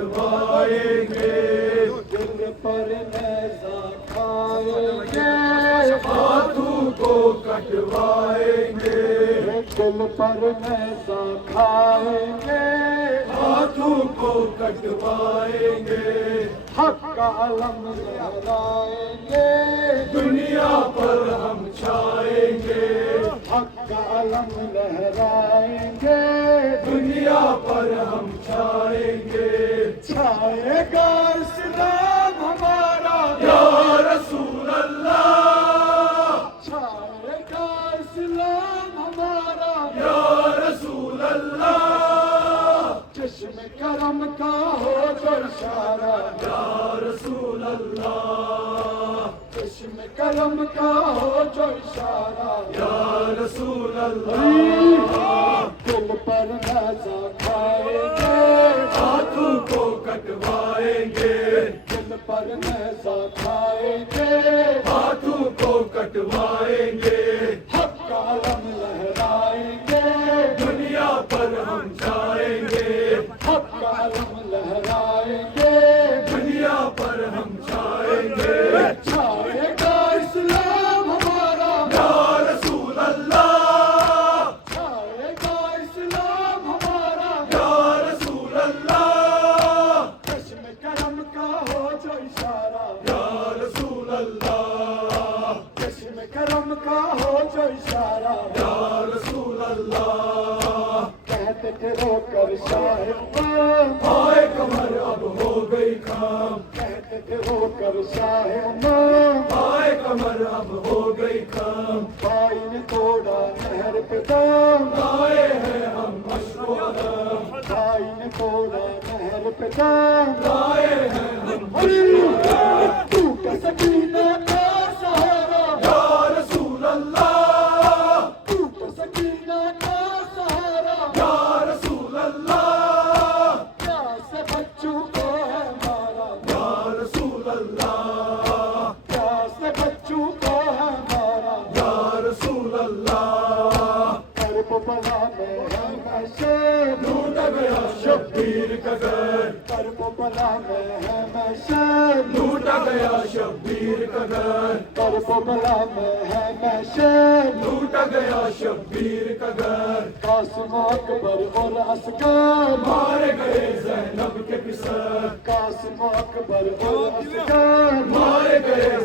کٹوائیں گے، دل پر نیزہ کھائیں گے، ہاتھوں کو کٹوائیں گے، دل پر نیزہ کھائیں گے، ہاتھوں کو کٹوائیں گے، حق کا علم لہرائیں گے، دنیا پر ہم چھائیں گے، حق کا علم لہرائیں گے، دنیا پر ہم چھائیں گے، چھائے گا اسلام ہمارا، یا رسول اللہ، چھائے گا اسلام ہمارا، یا رسول اللہ، چشم کرم کا ہو جو اشارہ، یا رسول اللہ، چشم کرم کا ہو جو اشارہ، یا رسول اللہ، دل پر نیزہ کھائیں گے، ہاتھوں کو کٹوائیں گے، دل پر نیزہ کھائیں گے، ہاتھوں کو کٹوائیں گے، حق کا علم لہرائیں گے، دنیا پر ہم چھائیں گے، حق کا علم لہرائیں گے، دنیا پر ہم چھائیں گے، چھائے گا اسلام ہمارا، یا رسول اللہ، چھائے گا اسلام ہمارا، یا رسول اللہ، چشم کرم کا ہو جو اشارہ، یا رسول اللہ، چشم کرم کا ہو جو اشارہ، یا رسول اللہ، کہتے تھے رو کر شاہ امام، ہائے کمر اب ہو گئی کام، کہتے تھے رو کر شاہ امام، ہائے کمر اب ہو گئی کام، بھائی نے توڑا نہر پہ دام، آئے ہیں ہم مشق و عدم، بھائی نے توڑا نہر پہ دام، آئے ہیں ہم تو کا سکینہ کا سہارا، یا رسول اللہ، تو کا سکینہ کا سہارا، یا رسول اللہ، پیاسے بچوں کو ہے مارا، یا رسول اللہ، پیاسے بچوں کو ہے مارا، یا رسول اللہ، کرب بلا میں ہے محشر، ٹوٹ گیا شبیر کا گھر، کرب بلا میں ہے محشر، ٹوٹ گیا شبیر کا گھر، کرب بلا میں ہے محشر، ٹوٹ گیا شبیر کا گھر، قاسم اکبر اور اصغر، مارے گئے زینب کے پسر، قاسم اکبر اور اصغر، مارے گئے